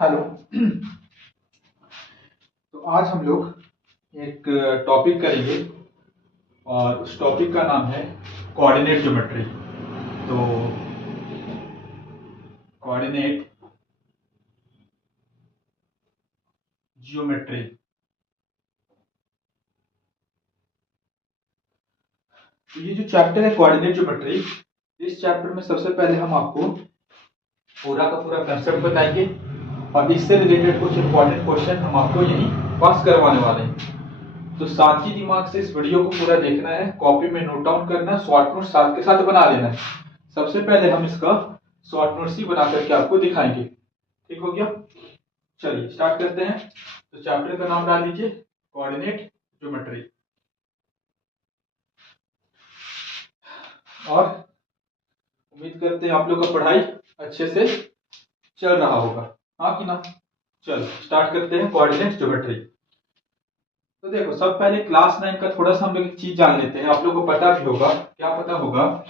Hello. तो आज हम लोग एक टॉपिक करेंगे और उस टॉपिक का नाम है कोऑर्डिनेट ज्योमेट्री। तो कोऑर्डिनेट ज्योमेट्री, तो ये जो चैप्टर है कोऑर्डिनेट ज्योमेट्री, इस चैप्टर में सबसे पहले हम आपको पूरा का पूरा कंसेप्ट बताएंगे और इससे रिलेटेड कुछ इंपॉर्टेंट क्वेश्चन हम आपको यहीं पास करवाने वाले हैं। तो साथ ही दिमाग से इस वीडियो को पूरा देखना है, कॉपी में नोट डाउन करना है, शॉर्ट नोट साथ के साथ बना लेना है। सबसे पहले हम इसका शॉर्ट नोट्स ही बना करके आपको दिखाएंगे। ठीक हो गया? चलिए स्टार्ट करते हैं। तो चैप्टर का नाम डाल दीजिए कोऑर्डिनेट ज्योमेट्री। और उम्मीद करते हैं आप लोग का पढ़ाई अच्छे से चल रहा होगा, हाँ कि ना? चलो स्टार्ट करते हैं कोऑर्डिनेट ज्योमेट्री। तो देखो, सब पहले क्लास 9 का थोड़ा सा हम लोग एक चीज जान लेते हैं। आप लोग को पता भी होगा, क्या पता होगा?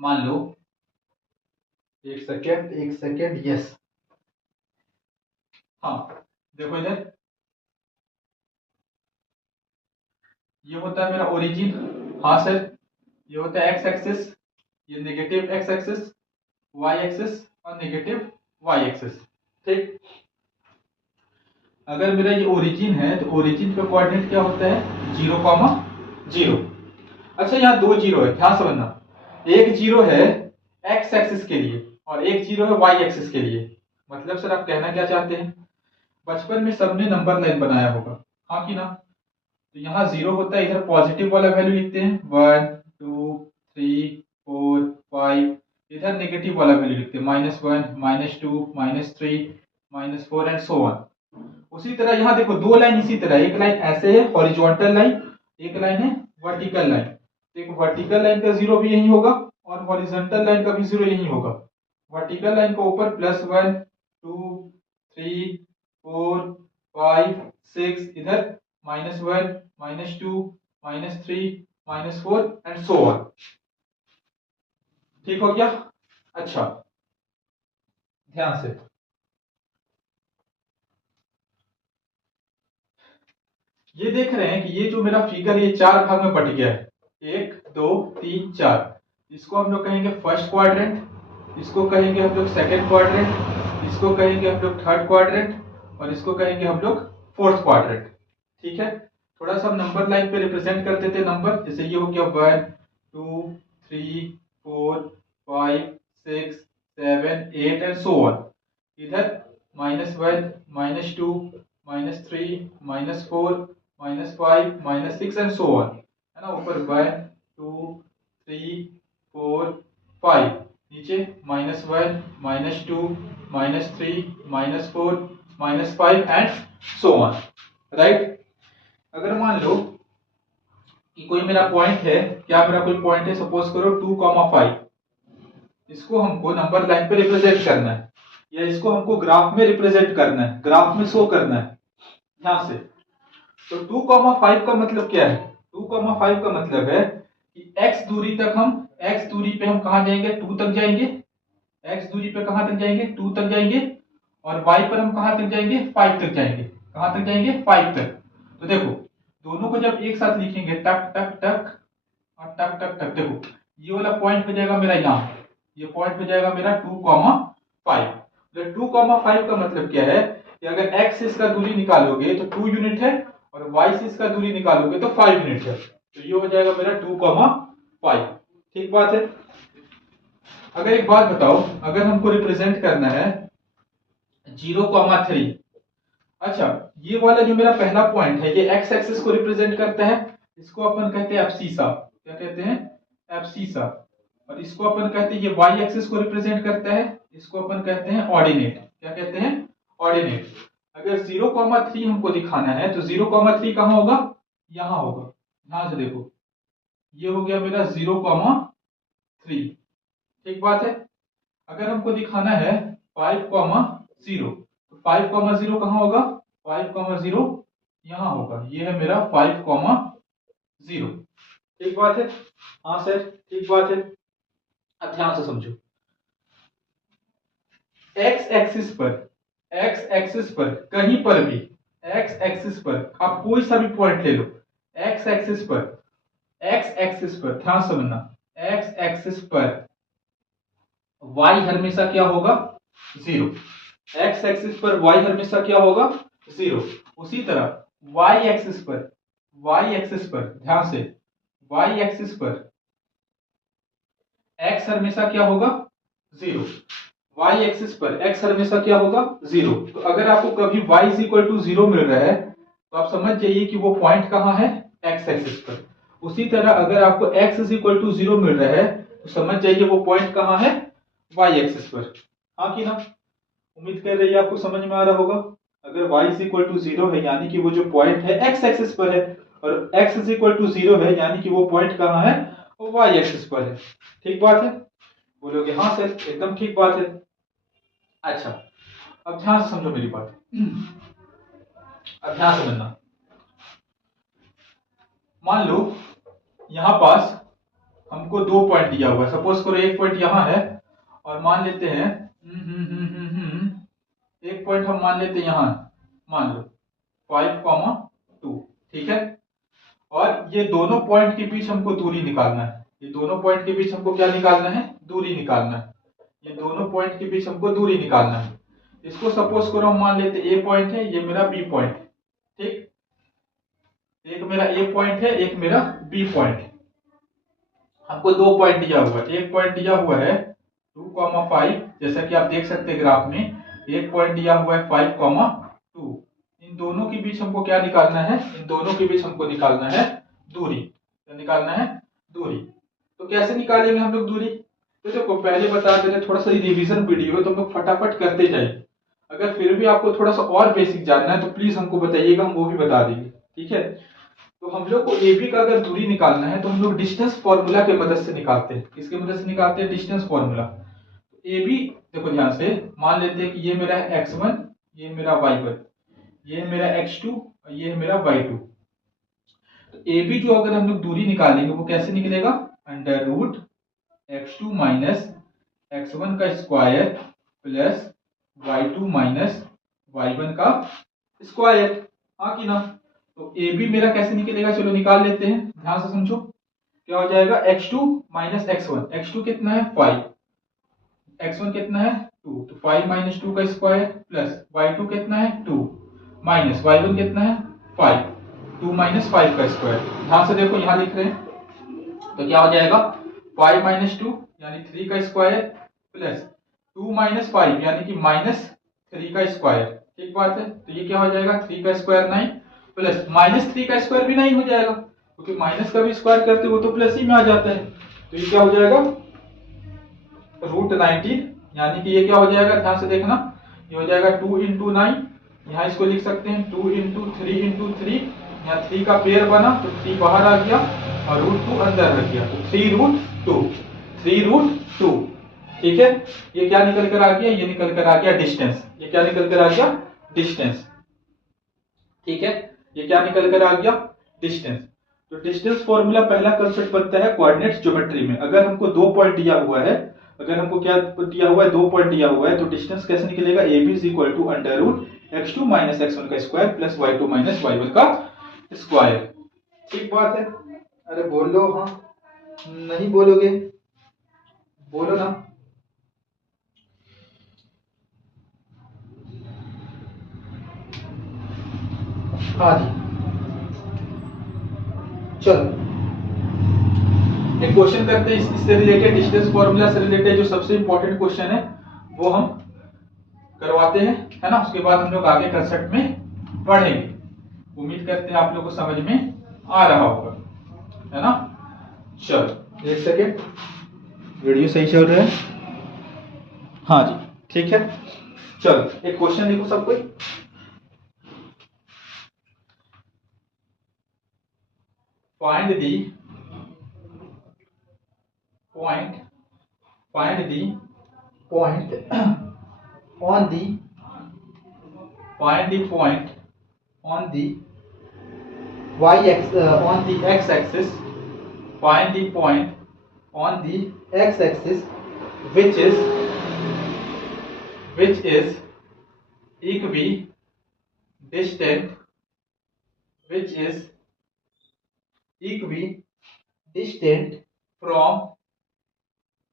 मान लो, एक सेकेंड एक सेकेंड, यस, हाँ, देखो इधर ये होता है मेरा ओरिजिन। हाँ सर, ये होता है एक्स एक्सिस, ये negative x axis, y axis और नेगेटिव वाई एक्सिस। ठीक, अगर मेरा ये ओरिजिन है तो ओरिजिन का कोऑर्डिनेट क्या होता है? 0,0। अच्छा, यहाँ दो जीरो है, ध्यान से समझना। एक जीरो है एक्स एक्सिस के लिए और एक जीरो है वाई एक्सिस के लिए। मतलब सर आप कहना क्या चाहते हैं? बचपन में सबने नंबर लाइन बनाया होगा, हाँ कि ना? तो यहाँ जीरो होता है, इधर पॉजिटिव वाला वैल्यू लिखते हैं 1 2 3 4 5। इधर नेगेटिव वाला वैल्यू लिखते हैं -1 -2 -3 -4 एंड सो ऑन। उसी तरह यहाँ देखो दो लाइन इसी तरह, एक लाइन ऐसे है हॉरिजॉन्टल लाइन, एक लाइन है वर्टिकल लाइन। तो एक वर्टिकल लाइन का जीरो भी यही होगा और हॉरिजॉन्टल लाइन का भी जीरो यही होगा। वर्टिकल लाइन का ऊपर +1 2 3 4 5 6, इधर -1 -2 -3 -4 एंड सो ऑन। ठीक हो गया? अच्छा, ध्यान से, ये देख रहे हैं कि ये जो मेरा फिगर ये चार भाग में बट गया है, 1 2 3 4। इसको हम लोग कहेंगे फर्स्ट क्वाड्रेंट, इसको कहेंगे हम लोग सेकंड क्वाड्रेंट, इसको कहेंगे हम लोग थर्ड क्वाड्रेंट और इसको कहेंगे हम लोग फोर्थ क्वाड्रेंट। ठीक है, थोड़ा सा हम नंबर लाइन पे रिप्रेजेंट कर देते हैं नंबर। जैसे ये हो गया 1 2 3 4 5 6 7 8 एंड सो ऑन। इधर -1 -2 -3 -4 -5 -6 एंड सो ऑन, है ना? ऊपर 1 2 3 4 5, नीचे -1 -2 -3 -4 -5 एंड सो ऑन। राइट? अगर मान लो कि कोई मेरा पॉइंट है, क्या मेरा कोई पॉइंट है, सपोज करो 2,5। इसको हमको नंबर लाइन पे रिप्रेजेंट करना है या इसको हमको ग्राफ में रिप्रेजेंट करना है, ग्राफ में शो करना है। ध्यान से, तो 2,5 का मतलब क्या है? 2,5 का मतलब है कि x दूरी तक हम, x दूरी पे हम कहां जाएंगे? 2 तक जाएंगे। x दूरी पे कहां तक जाएंगे? 2 तक जाएंगे। और y पर हम कहां तक जाएंगे? 5 तक जाएंगे। कहां तक जाएंगे? 5 तक। तो देखो, दोनों को जब एक साथ लिखेंगे टक टक टक और टक टक टक, देखो ये वाला पॉइंट हो जाएगा मेरा यहाँ, ये पॉइंट हो जाएगा मेरा 2,5। तो 2,5 का मतलब क्या है कि अगर x से इसका दूरी निकालोगे तो 2 यूनिट है और y से इसका दूरी निकालोगे तो 5 यूनिट है। तो ये हो जाएगा मेरा 2,5। ठीक बात है? अगर एक बात बताओ, अगर हमको रिप्रेजेंट करना है 0,3, अच्छा, ये वाला जो मेरा पहला पॉइंट है ये x एक्सिस को रिप्रेजेंट करता है, इसको अपन कहते हैं एब्सिसा। क्या कहते हैं? एब्सिसा। और इसको अपन कहते हैं, ये y एक्सिस को रिप्रेजेंट करता है, इसको अपन कहते हैं ऑर्डिनेट। क्या कहते हैं? ऑर्डिनेट। अगर 0,3 हमको दिखाना है तो 0,3 कहां होगा? यहां होगा। ध्यान से देखो, ये हो गया मेरा 0,3। ठीक बात है? अगर हमको दिखाना है 5,0 तो 5,0 कहां होगा? 5,0 यहां होगा। ये है मेरा 5,0। ठीक बात है? हाँ सर, ठीक बात है। अब ध्यान से समझो, एक्स एक्सिस पर एक्स एक्सिस पर कहीं पर भी, एक्स एक्सिस पर आप कोई सा भी पॉइंट ले लो, एक्स एक्सिस पर, एक्स एक्सिस पर ध्यान समझना, एक्स एक्सिस पर y हमेशा क्या होगा, जीरो। एक्स एक्सिस पर y हमेशा क्या होगा, जीरो। उसी तरह y एक्सिस पर, y एक्सिस पर ध्यान से, y एक्सिस पर x हमेशा क्या होगा, जीरो। y एक्सिस पर x हमेशा क्या होगा, जीरो। तो अगर आपको कभी y is equal to zero मिल रहा है तो आप समझ जाइए कि वो पॉइंट कहां है, x एक्सिस पर। उसी तरह अगर आपको x is equal to zero मिल रहा है तो समझ जाइए वो पॉइंट कहां है, y एक्सिस पर। हाँ कि ना, उम्मीद कर रही है आपको समझ में आ रहा होगा। अगर y is equal to zero है यानी कि वो जो पॉइंट है x एक्सिस पर है, और x is equal to zero है यानी कि वो पॉइंट कहां है, वो y एक्सिस पर है। ठीक बात है, बोलोगे हाँ सर एकदम ठीक बात है। अच्छा, अब ध्यान से समझो मेरी बात, अब ध्यान से समझना। मान लो यहां पास हमको दो पॉइंट दिया हुआ है, सपोज करो एक पॉइंट यहां है, और मान लेते हैं एक पॉइंट हम मान लेते हैं यहां, मान लो 5,2, ठीक है। और ये दोनों पॉइंट के बीच हमको दूरी निकालना है, ये दोनों पॉइंट के बीच हमको क्या निकालना है, दूरी निकालना है। ये दोनों पॉइंट के बीच हमको दूरी निकालना है। इसको सपोज करो हम मान लेते ए पॉइंट है, ये मेरा बी पॉइंट है, ठीक। एक मेरा ए पॉइंट है, एक मेरा बी पॉइंट है। हमको दो पॉइंट दिया हुआ है, एक पॉइंट दिया हुआ है 2,5, जैसा कि आप देख सकते हैं ग्राफ में, एक पॉइंट दिया हुआ है 5,2। इन दोनों के बीच हमको क्या निकालना है, इन दोनों के बीच हमको निकालना है दूरी। क्या निकालना है, दूरी। तो कैसे निकालेंगे हम लोग दूरी, तो देखो पहले बता दे रहे, थोड़ा सा रिवीजन वीडियो है तो हम लोग फटाफट करते जाएंगे। अगर फिर भी आपको थोड़ा सा और बेसिक जानना है तो प्लीज हमको बताइएगा, हम वो भी बता देंगे, ठीक है। तो हम लोग को AB का अगर दूरी निकालना है तो हम लोग डिस्टेंस फॉर्मूला की मदद से निकालते हैं। किसकी मदद से निकालते हैं, डिस्टेंस फॉर्मूला। AB देखो ध्यान से, मान लेते हैं कि ये मेरा है x1, ये मेरा y1, ये मेरा x2 और ये मेरा y2। तो AB जो अगर हम लोग दूरी निकालेंगे वो कैसे निकलेगा, under root x2 minus x1 का square plus y2 minus y1 का स्क्वायर। हाँ कि ना। तो ए बी मेरा कैसे निकलेगा, चलो निकाल लेते हैं, ध्यान से समझो। क्या हो जाएगा, x2 माइनस x1, x2 कितना है 5, x1 कितना है 2, तो 5 माइनस 2 का स्क्वायर प्लस y2 कितना है 2 माइनस y1 कितना है 5, 2 माइनस 5 का स्क्वायर। ध्यान से देखो यहां लिख रहे हैं तो क्या हो जाएगा 5 माइनस 2 यानी 3 का स्क्वायर प्लस 2 माइनस 5 यानी कि माइनस 3 का स्क्वायर। ठीक बात है, तो ये क्या हो जाएगा 3 का स्क्वायर 9 प्लस माइनस 3 का स्क्वायर भी 9 हो जाएगा, क्योंकि माइनस का भी स्क्वायर करते हो तो प्लस ही में आ जाता है। तो ये क्या हो जाएगा रूट 19, यानी कि ये क्या हो जाएगा, ध्यान से देखना, ये हो जाएगा 2 इंटू 9, यहाँ इसको लिख सकते हैं 2 इंटू 3 इंटू 3, यहाँ 3 का पेयर बना तो 3 बाहर आ गया और रूट 2 अंदर रख गया, तो 3 रूट 2, 3 रूट 2। ठीक है, ये क्या निकल कर आ गया, ये निकल कर आ गया डिस्टेंस। ये क्या निकल कर आ गया, डिस्टेंस। ठीक है, ये क्या निकल कर आ गया, डिस्टेंस। तो डिस्टेंस फॉर्मूला पहला कंसेप्ट बनता है कोऑर्डिनेट्स ज्योमेट्री में। अगर हमको दो पॉइंट दिया हुआ है, अगर हमको क्या दिया हुआ है, दो पॉइंट दिया हुआ है, तो डिस्टेंस कैसे निकलेगा, A B is equal to under root x2 minus x1 का square plus y2 minus y1 का स्क्वायर। ठीक बात है, अरे बोल लो, हाँ नहीं बोलोगे, बोलो ना। हाँ जी, चलो एक क्वेश्चन करते हैं इससे रिलेटेड, डिस्टेंस फॉर्मूला से रिलेटेड जो सबसे इंपॉर्टेंट क्वेश्चन है वो हम करवाते हैं, है ना। उसके बाद हम लोग आगे कंसेप्ट में पढ़ेंगे। उम्मीद करते हैं आप लोग को समझ में आ रहा होगा, है ना। चलो एक सेकेंड, वीडियो सही चल रहा है, हाँ जी ठीक है। चलो एक क्वेश्चन लिखो सब कोई, find the point on the point on the on the x-axis, find the point on the x-axis which is equi distant which is equi distant from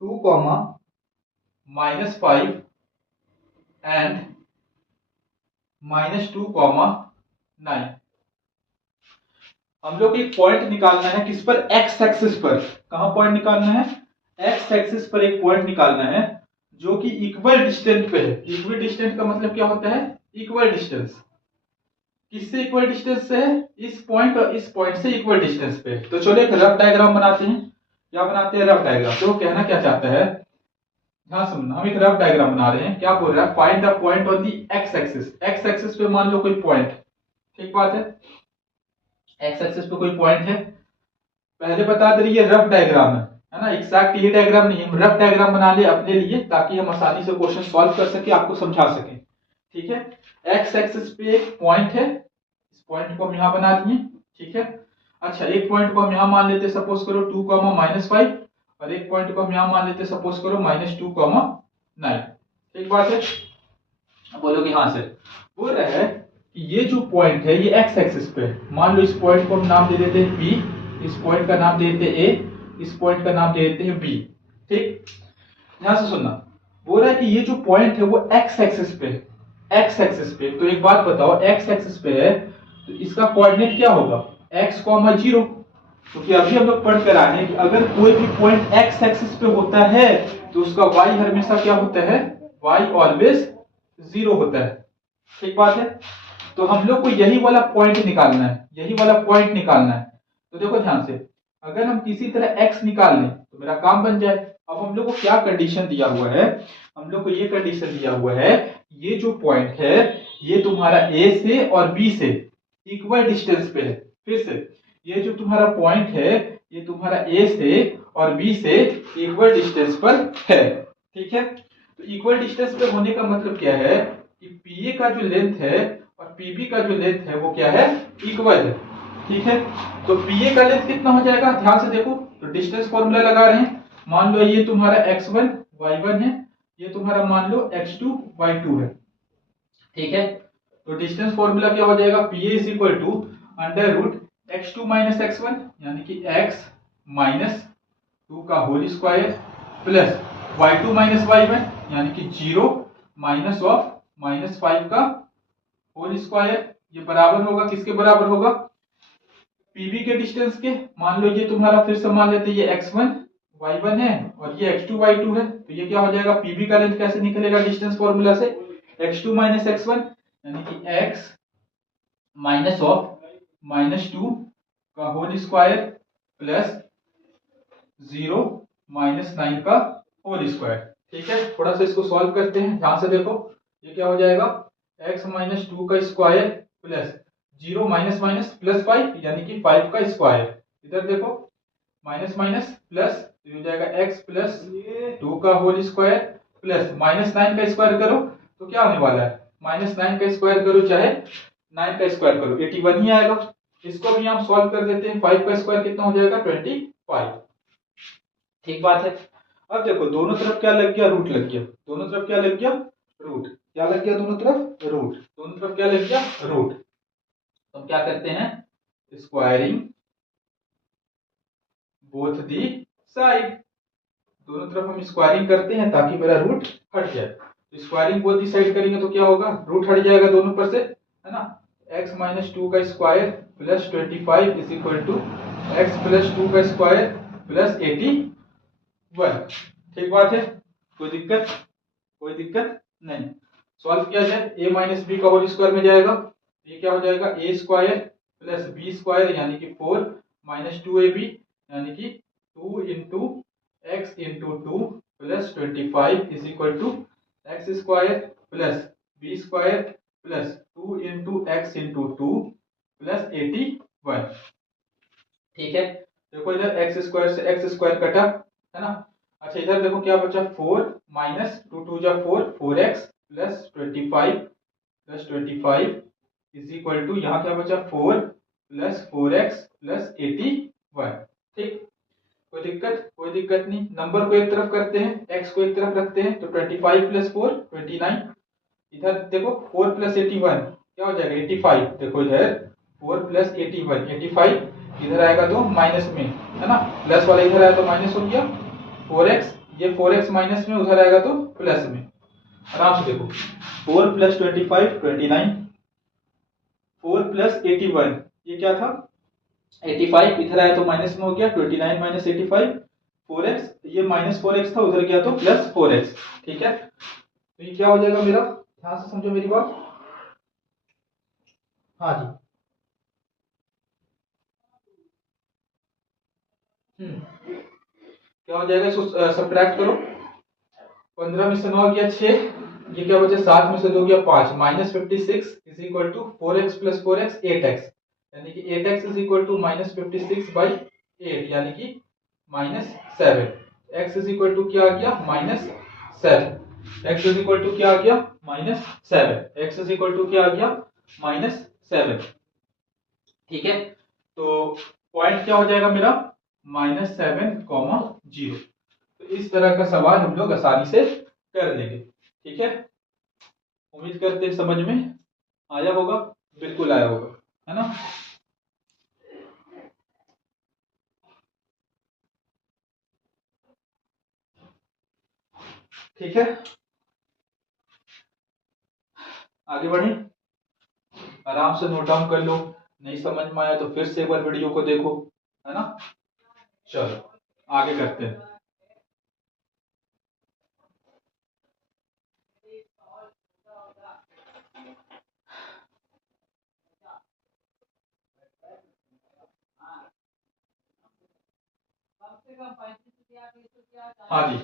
2 comma -5 and -2 comma 9। हम लोग एक पॉइंट निकालना है किस पर, एक्स एक्सिस पर। कहां point निकालना है, एक्स एक्सिस पर एक पॉइंट निकालना है जो कि इक्वल डिस्टेंस पे है। इक्वल डिस्टेंस का मतलब क्या होता है, इक्वल डिस्टेंस। किससे इक्वल डिस्टेंस से है, इस पॉइंट और इस पॉइंट से इक्वल डिस्टेंस पे। तो चलो एक रफ डायग्राम बनाते हैं। क्या बनाते हैं, रफ डायग्राम। तो कहना क्या चाहता है, हाँ सुनना, हम एक रफ डायग्राम बना रहे हैं। क्या बोल रहा है, find the point on the x axis. X axis पे मान लो कोई पॉइंट, ठीक बात है, एक्स एक्सिस पे कोई पॉइंट है। पहले बता दे रही है रफ डायग्राम है ना, एग्जैक्ट ये डायग्राम नहीं, हम रफ डायग्राम बना ले अपने लिए ताकि हम आसानी से क्वेश्चन सॉल्व कर सके, आपको समझा सके। ठीक है, एक्स एक्सिस पे एक पॉइंट है, इस पॉइंट को हम यहां बना दिए। ठीक है, अच्छा एक पॉइंट को हम यहां मान लेते, सपोज करो 2 -5, और एक पॉइंट को हम यहां मान लेते, सपोज करो -2 9। ठीक बात है, बोलोगे हाँ सर। बोल रहा है कि ये जो पॉइंट है ये एक्स एक्सिस पे है। मान लो इस पॉइंट को हम नाम दे देते हैं पी, इस पॉइंट का नाम दे देते हैं ए, इस पॉइंट का नाम दे देते हैं बी। ठीक, ध्यान से सुनना। बोल रहा है कि ये जो पॉइंट है वो एक्स एक्सिस पे है, एक्स एक्सिस पे। तो एक बात बताओ, एक्स एक्सिस पे है तो इसका कोऑर्डिनेट क्या होगा, x, 0। क्योंकि अभी हम लोग पढ़ कर आए हैं कि अगर कोई भी पॉइंट एक्स एक्सिस पे होता है तो उसका y हमेशा क्या होता है, y ऑलवेज 0 होता है। ठीक बात है, तो हम लोग को यही वाला पॉइंट निकालना है, यही वाला पॉइंट निकालना है। तो देखो ध्यान से, अगर हम किसी तरह x निकाल लें तो मेरा काम बन जाए। अब हम लोग को क्या कंडीशन दिया हुआ है, हम लोग को ये कंडीशन दिया हुआ है, ये जो पॉइंट है ये तुम्हारा a से और b से इक्वल डिस्टेंस पे है। फिर से, ये जो तुम्हारा पॉइंट है ये तुम्हारा a से और b से इक्वल डिस्टेंस पर है। ठीक है, तो इक्वल डिस्टेंस पे होने का मतलब क्या है कि PA का जो लेंथ है और PB का जो लेंथ है वो क्या है, इक्वल है। ठीक है, तो PA का लेंथ कितना हो जाएगा, ध्यान से देखो। तो डिस्टेंस फॉर्मूला लगा रहे हैं, मान लो ये तुम्हारा x1 y1 है, ये तुम्हारा मान लो x2 y2 है। ठीक है, तो डिस्टेंस फॉर्मूला क्या हो जाएगा, PA is equal to under root x2 minus x1 यानी कि x माइनस 2 का whole square plus y2 minus y1 यानी कि 0 माइनस ऑफ -5 का होल स्क्वायर। ये बराबर होगा, किसके बराबर होगा, PB के डिस्टेंस के। मान लो ये तुम्हारा, फिर से मान लेते ये x1 y1 है और ये x2 y2 है, तो ये क्या हो जाएगा, PB का लेंथ कैसे निकलेगा डिस्टेंस फॉर्मूला से, x2 माइनस x1 यानी कि x माइनस ऑफ -2 का होल स्क्वायर प्लस 0 -9 का होल स्क्वायर। ठीक है, थोड़ा सा इसको सॉल्व करते हैं, ध्यान से देखो। ये क्या हो जाएगा, x -2 का square plus 0 minus minus plus 5 यानी कि 5 का स्क्वायर। इधर देखो, माइनस माइनस प्लस, तो ये हो जाएगा x प्लस 2 का होल स्क्वायर प्लस -9 का स्क्वायर करो तो क्या होने वाला है, -9 का स्क्वायर करो चाहे 9 का स्क्वायर करो, 81 ही आएगा। इसको भी हम सॉल्व कर देते हैं, 5 का स्क्वायर कितना हो जाएगा, 25। ठीक बात है। अब देखो दोनों तरफ क्या लग गया, रूट लग गया। दोनों तरफ क्या लग गया, रूट। क्या लग गया, दोनों तरफ रूट। दोनों तरफ क्या लग गया, रूट। तो हम क्या करते हैं, स्क्वायरिंग बोथ दी साइड। दोनों तरफ हम स्क्वायरिंग करते हैं ताकि मेरा रूट हट जाए। तो स्क्वायरिंग बोथ दी साइड करेंगे तो क्या होगा, रूट हट जाएगा दोनों पर से, है ना। x -2 का square plus 25 is equal to x plus 2 का स्क्वायर प्लस 81। ठीक बात है, कोई दिक्कत, कोई दिक्कत नहीं। सॉल्व किया जाए, a माइनस बी का होल स्क्वायर में जाएगा, ये क्या हो जाएगा, a square plus b square यानी कि 4 माइनस 2ab यानी कि 2 into x into 2 plus 25 is equal to x square plus b square plus 2 into x into 2 plus 81। ठीक है, देखो इधर एक्स स्क्वायर से एक्स स्क्वायर कटा, है ना। अच्छा इधर देखो क्या बचा, 4 माइनस 2 2 जा 4, 4x plus 25 is equal to, यहाँ क्या बचा, 4 प्लस 4x प्लस 81। ठीक, कोई दिक्कत, कोई दिक्कत नहीं। नंबर को एक तरफ करते हैं, x को एक तरफ रखते हैं, तो 25 प्लस 4 29। इधर देखो 4 प्लस 81 क्या हो जाएगा 85। देखो इधर 4 प्लस 81 85, इधर आएगा तो माइनस में, है ना, प्लस वाला इधर आया तो माइनस हो गया 4x, ये 4x माइनस में, उधर आएगा तो प्लस में। आराम से देखो 4 प्लस 25 29, 4 प्लस 81 ये क्या था 85, इधर आया तो माइनस में हो गया 29 माइनस 85 4x, ये माइनस 4x था, उधर गया तो प्लस 4x। ठीक है, तो ये क्या हो जाएगा मेरा, ध्यान से समझो मेरी बात। हाँ जी, क्या हो जाएगा, इसको सब्ट्रैक्ट करो। 15 में से 9 गया 6, ये क्या बचा 7 में से 2 गया 5, minus 56 is equal to 4x plus 4x 8x, यानी कि 8x is equal to minus 56 by 8, यानी कि minus 7। x is equal to क्या आ गया minus 7, x is equal to क्या आ गया minus 7, x is equal to क्या आ गया माइनस 7। ठीक है, तो पॉइंट क्या हो जाएगा मेरा -7,0। तो इस तरह का सवाल हम लोग आसानी से कर लेंगे। ठीक है, उम्मीद करते हैं समझ में आया होगा, बिल्कुल आया होगा, है ना। ठीक है, आगे बढ़े, आराम से नोट डाउन कर लो, नहीं समझ में आया तो फिर से एक बार वीडियो को देखो, है ना। चलो आगे करते हैं। हाँ जी,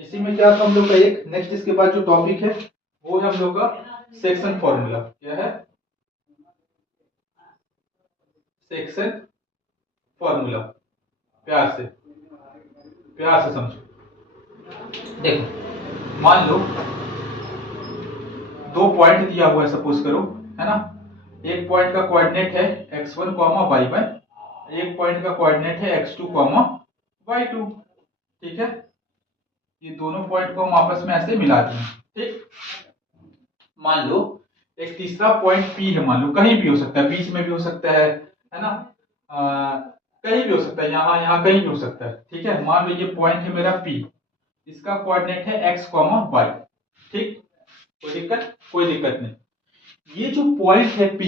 इसी में क्या था हम लोग का एक नेक्स्ट, इसके बाद जो टॉपिक है वो है हम लोग का सेक्शन फॉर्मूला। क्या है, सेक्शन फॉर्मूला। प्यार से समझो। देखो मान लो दो पॉइंट दिया हुआ है, सपोज करो, है ना। एक पॉइंट का कोऑर्डिनेट है x1, y1, एक पॉइंट का कोऑर्डिनेट है x2, y2। ठीक है, ये दोनों पॉइंट को हम आपस में ऐसे मिला दें। ठीक, मान लो एक तीसरा पॉइंट P है, मान लो कहीं भी हो सकता है, बीच में भी हो सकता है ना, कहीं भी हो सकता है, यहाँ यहाँ कहीं भी हो सकता है। ठीक है, मान लो ये पॉइंट है मेरा P, इसका कोऑर्डिनेट है x, y। ठीक, कोई दिक्कत नहीं। ये जो पॉइंट है P,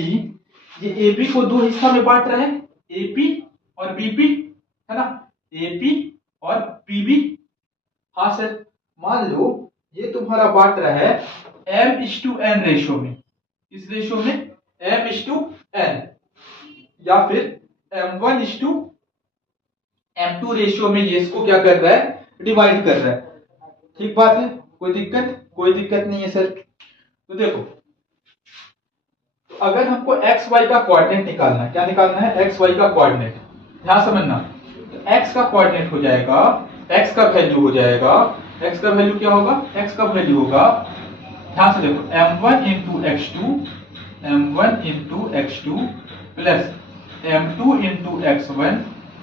ये AB को दो हिस्सा में बांट रहा है, AP और BP, है ना, AP और PB। हाँ सर, मान लो ये तुम्हारा बांट रहा है m:n रेशो में, इस रेशो में m:n, या फिर m1:m2 रेशो में ये इसको क्या कर रहा है, डिवाइड कर रहा है। ठीक बात है, कोई दिक्कत नहीं है सर। तो देखो, तो अगर हमको एक्स वाई का कोऑर्डिनेट निकालना है, क्या निकालना है, एक्स वाई का कोऑर्डिनेट, ध्यान समझना। तो एक्स का कोऑर्डिनेट हो जाएगा, एक्स का वैल्यू हो जाएगा, एक्स का वैल्यू क्या होगा, एक्स का वैल्यू होगा, ध्यान से देखो, m1 into x2, m1 into x2 plus m2 into x1,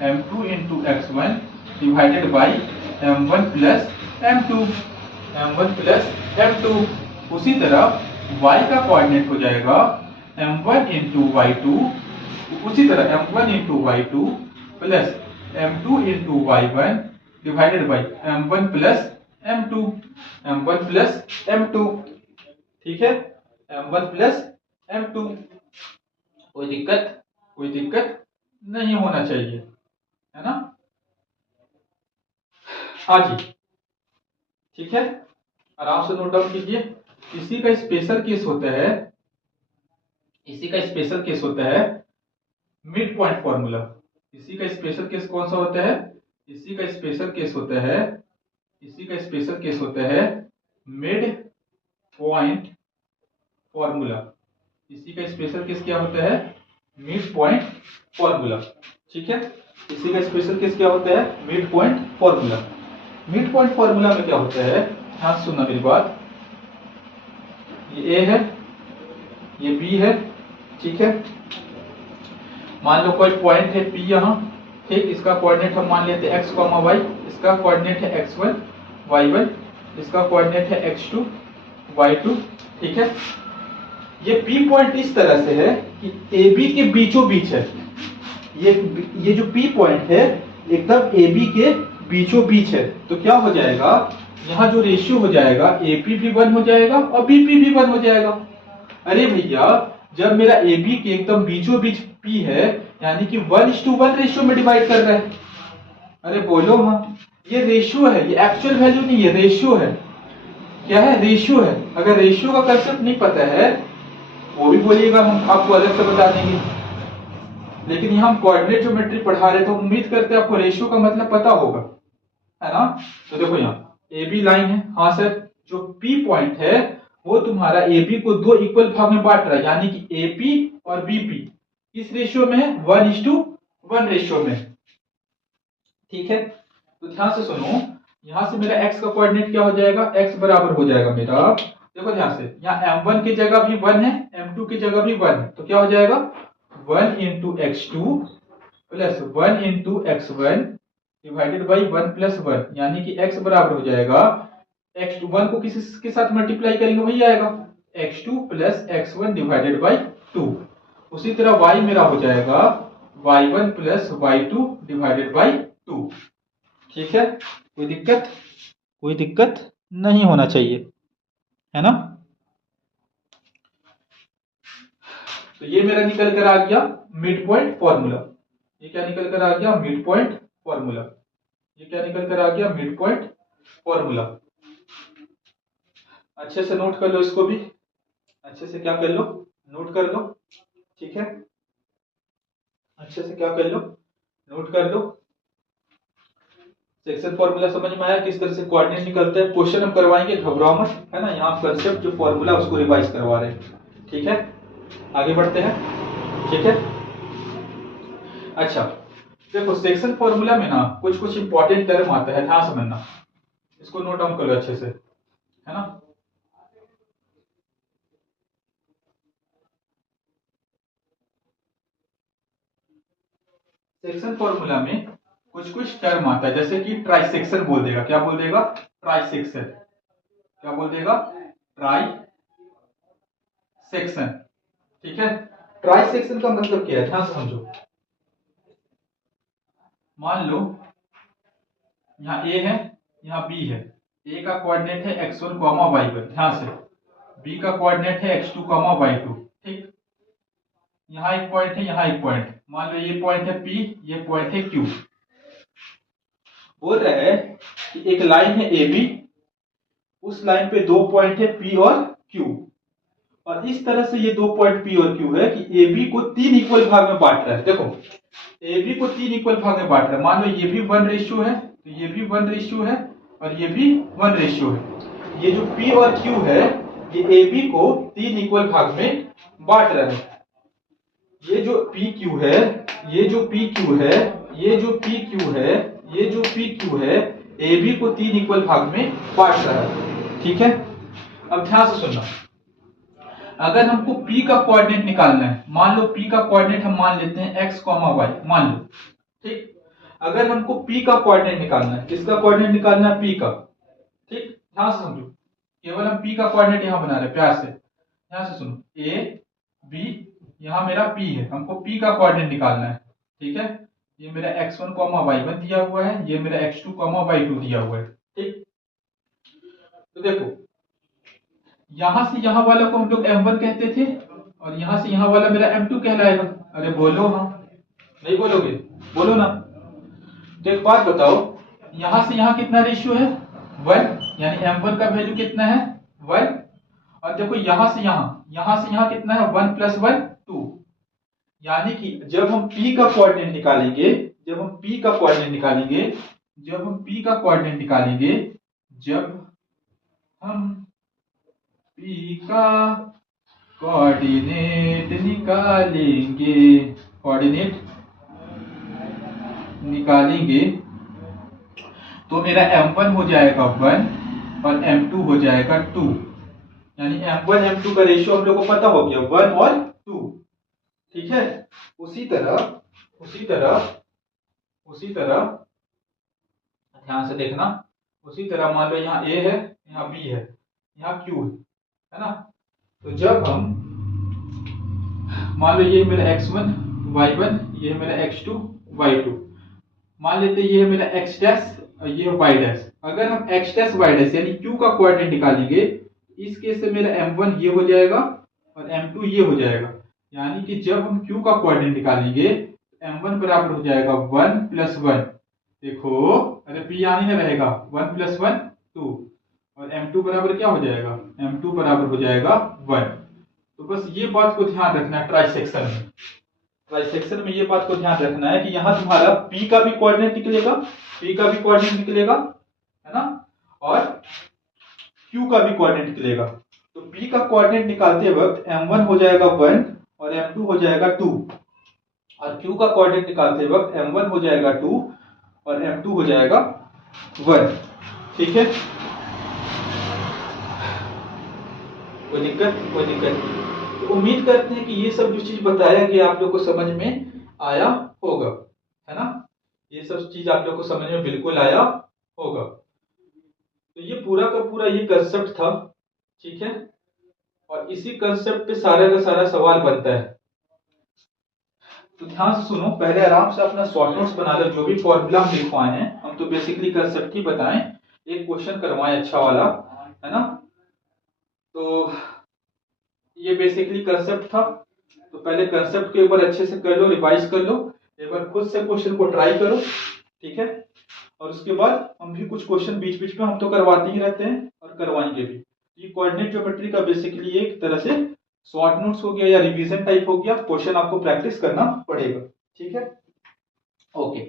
m2 into x1 divided by m1 plus m2, m1 plus m2। उसी तरह y का कोऑर्डिनेट हो जाएगा m1 इंटू y2, उसी तरह m1 into y2 plus m2 into y1 divided by m1 plus m2, m1 plus m2। ठीक है, m1 plus m2। कोई दिक्कत नहीं होना चाहिए, है ना। हाँ जी, ठीक है, आराम से नोट डाउन कीजिए। इसी का स्पेशल केस होता है मिड पॉइंट फॉर्मूला। इसी का स्पेशल केस कौन सा होता है, इसी का स्पेशल केस होता है मिड पॉइंट फॉर्मूला। इसी का स्पेशल केस क्या होता है, मिड पॉइंट फॉर्मूला। ठीक है, इसी का स्पेशल केस क्या होता है, mid point formula. Mid point formula में क्या होता है, ध्यान सुनना मेरी बात, ये ए है, ये बी है। ठीक है, मान लो कोई पॉइंट है P यहाँ, ठीक, इसका कोऑर्डिनेट हम मान लेते हैं x, y, इसका कोऑर्डिनेट है x1, y1, इसका कोऑर्डिनेट है x2, y2। ठीक है, ये P पॉइंट इस तरह से है कि AB के बीचों बीच है। ये जो P पॉइंट है एकदम AB के बीचों बीच है। तो क्या हो जाएगा, यहाँ जो रेशियो हो जाएगा AP भी 1 हो जाएगा और BP भी 1 हो जाएगा। अरे भैया, जब मेरा AB के एकदम बीचों बीच P है, यानी कि 1:1 रेशियो में डिवाइड कर रहा है। अरे बोलो हाँ, ये रेशियो है, ये एक्चुअल वैल्यू नहीं है, रेशियो है। क्या है, रेशियो है। अगर रेशियो का कंसेप्ट नहीं पता है वो भी बोलिएगा, हम आपको अलग से बता देंगे। लेकिन यहाँ हम कोऑर्डिनेट ज्योमेट्री पढ़ा रहे, तो उम्मीद करते हैं आपको रेशियो का मतलब पता होगा, है ना। तो देखो यहाँ ए बी लाइन है, हाँ सर। जो पी पॉइंट है वो तुम्हारा ए बी को 2 इक्वल भाग में बांट रहा है, यानी कि ए पी और बी पी किस रेशियो में है, 1:1 रेशियो में। ठीक है, तो ध्यान से सुनो, यहां से मेरा x का कोऑर्डिनेट क्या हो जाएगा, x बराबर हो जाएगा मेरा, देखो ध्यान से, यहाँ m1 की जगह भी 1 है, m2 की जगह भी 1 है, तो क्या हो जाएगा 1 into x2 plus 1 into x1 divided by 1 plus 1, यानी कि x बराबर हो जाएगा x2, 1 को किसके साथ मल्टीप्लाई करेंगे वही आएगा, x2 plus x1 divided by 2। उसी तरह y मेरा हो जाएगा y1 plus y2 divided by 2। ठीक है, कोई दिक्कत, कोई दिक्कत नहीं होना चाहिए, है ना। तो ये मेरा निकल कर आ गया मिड पॉइंट फॉर्मूला। ये क्या निकल कर आ गया, मिड पॉइंट फॉर्मूला। ये क्या निकल कर आ गया, मिड पॉइंट फॉर्मूला। अच्छे से नोट कर लो इसको भी, अच्छे से क्या कर लो, नोट कर लो। ठीक है, अच्छे से क्या कर लो, नोट कर लो। सेक्शन फॉर्मूला समझ में आया, किस तरह से कोऑर्डिनेट निकलते हैं। क्वेश्चन हम करवाएंगे, घबराओ मत, है ना। यहाँ कंसेप्ट जो फॉर्मूला उसको रिवाइज करवा रहे हैं। ठीक है, आगे बढ़ते हैं। ठीक है, अच्छा देखो, सेक्शन फॉर्मूला में ना कुछ कुछ इंपॉर्टेंट टर्म आता है, ध्यान समझना, इसको नोट डाउन करो अच्छे से, है ना। सेक्शन फॉर्मूला में कुछ कुछ टर्म आता है, जैसे कि ट्राइसेक्शन बोल देगा, क्या बोल देगा, ट्राइसेक्शन। क्या बोल देगा, ट्राई सेक्शन। ठीक है, ट्राई सेक्शन का मतलब क्या है, ध्यान से समझो। मान लो यहाँ ए है, यहाँ बी है। ए का कोऑर्डिनेट है x1, y1, ध्यान से। बी का कोऑर्डिनेट है x2, y2। ठीक, यहाँ एक पॉइंट है, यहाँ एक पॉइंट, मान लो ये पॉइंट है P, ये पॉइंट है Q। बोल रहे हैं कि एक लाइन है AB, उस लाइन पे 2 पॉइंट है P और Q, और इस तरह से ये 2 पॉइंट P और Q है कि AB को 3 इक्वल भाग में बांट रहा है। देखो, AB को 3 इक्वल भाग में बांट रहा है। मान लो ये भी 1 रेशियो है, तो ये भी 1 रेशियो है, और ये भी 1 रेशियो है। ये जो P और Q है, ये AB को 3 इक्वल भाग में बांट रहा है। ये जो PQ है, ये जो PQ है, ये जो PQ है, ये जो PQ है, AB को 3 इक्वल भाग में बांट रहा है। ठीक है, अब ध्यान से सुनना, अगर हमको P का कोऑर्डिनेट निकालना है, मान लो P का कोऑर्डिनेट हम मान लेते हैं x, y, मान लो। ठीक, अगर हमको P का कोऑर्डिनेट निकालना है, किसका कोऑर्डिनेट निकालना है, P का। ठीक, ध्यान से समझो, केवल हम P का कोऑर्डिनेट यहां बना रहे, प्यार से ध्यान से सुनो। A B, यहाँ मेरा P है, हमको P का कोऑर्डिनेट निकालना है। ठीक है, ये मेरा x1, y1 दिया हुआ है, ये मेरा x2, y2 दिया हुआ है। ठीक, तो देखो, यहां से यहां वाला को हम लोग M1 कहते थे, और यहां से यहां वाला मेरा M2 कहलाएगा। अरे बोलो हाँ, नहीं बोलोगे, बोलो ना। तो एक बात बताओ, यहां से यहां कितना रेशियो है, 1, यानी M1 का वैल्यू कितना है, 1। और देखो यहां से यहां कितना है, 1 प्लस 1 2। यानी कि जब हम P का कोऑर्डिनेट निकालेंगे, जब हम P का कोऑर्डिनेट निकालेंगे, जब हम P का कोऑर्डिनेट निकालेंगे, जब हम P का कोऑर्डिनेट निकालेंगे, कोऑर्डिनेट निकालेंगे, तो मेरा M1 हो जाएगा 1 और M2 हो जाएगा 2। यानी M1 M2 का रेशियो हम लोग को पता हो गया, 1 और 2। ठीक है, उसी तरह ध्यान से देखना, उसी तरह मान लो यहाँ A है, यहाँ B है, यहाँ Q है। है ना। तो जब हम मान लो ये है मेरा x1 y1, ये है मेरा x2 y2, मान लेते हैं ये है मेरा x डैश और ये है y डैश। अगर हम x डैश y डैश यानी q का कोऑर्डिनेट निकालेंगे, इस केस से मेरा m1 ये हो जाएगा और m2 ये हो जाएगा। यानी कि जब हम q का कोऑर्डिनेट निकालेंगे m1 बराबर हो जाएगा 1 प्लस 1। देखो अरे p यानी ना रहेगा 1 प्लस 1 2, और m2 बराबर क्या हो जाएगा, m2 बराबर हो जाएगा 1। तो बस ये बात को ध्यान रखना है ट्राइसेक्शन में। ट्राइसेक्शन में ये बात को ध्यान रखना है कि यहाँ तुम्हारा P का भी कोऑर्डिनेट निकलेगा, P का भी कोऑर्डिनेट निकलेगा, है ना, और Q का भी कोऑर्डिनेट निकलेगा। तो P का कोऑर्डिनेट निकालते वक्त M1 हो जाएगा 1 और M2 हो जाएगा 2, और Q का कोऑर्डिनेट निकालते वक्त M1 हो जाएगा 2 और M2 हो जाएगा 1। ठीक है, कोई दिक्कत, कोई दिक्कत नहीं। तो उम्मीद करते हैं कि ये सब जो चीज बताया गया आप लोग को समझ में आया होगा, है ना। ये सब चीज आप लोग को समझ में बिल्कुल आया होगा। तो ये पूरा का पूरा ये कंसेप्ट था, ठीक है, और इसी कंसेप्ट पे सारा का सारा सवाल बनता है। तो ध्यान से सुनो, पहले आराम से अपना शॉर्ट नोट्स बना लो, जो भी फॉर्मूला हम लिखवाए हैं हम तो बेसिकली कंसेप्ट ही बताएं, एक क्वेश्चन करवाएं अच्छा वाला, है ना। तो ये बेसिकली कंसेप्ट था, तो पहले कंसेप्ट के ऊपर अच्छे से कर लो, रिवाइज कर लो, एक बार खुद से क्वेश्चन को ट्राई करो, ठीक है। और उसके बाद हम भी कुछ क्वेश्चन बीच बीच में हम तो करवाते ही रहते हैं और करवाएंगे भी। ये कोऑर्डिनेट ज्योमेट्री का बेसिकली एक तरह से शॉर्ट नोट्स हो गया या रिवीजन टाइप हो गया, क्वेश्चन आपको प्रैक्टिस करना पड़ेगा, ठीक है। ओके।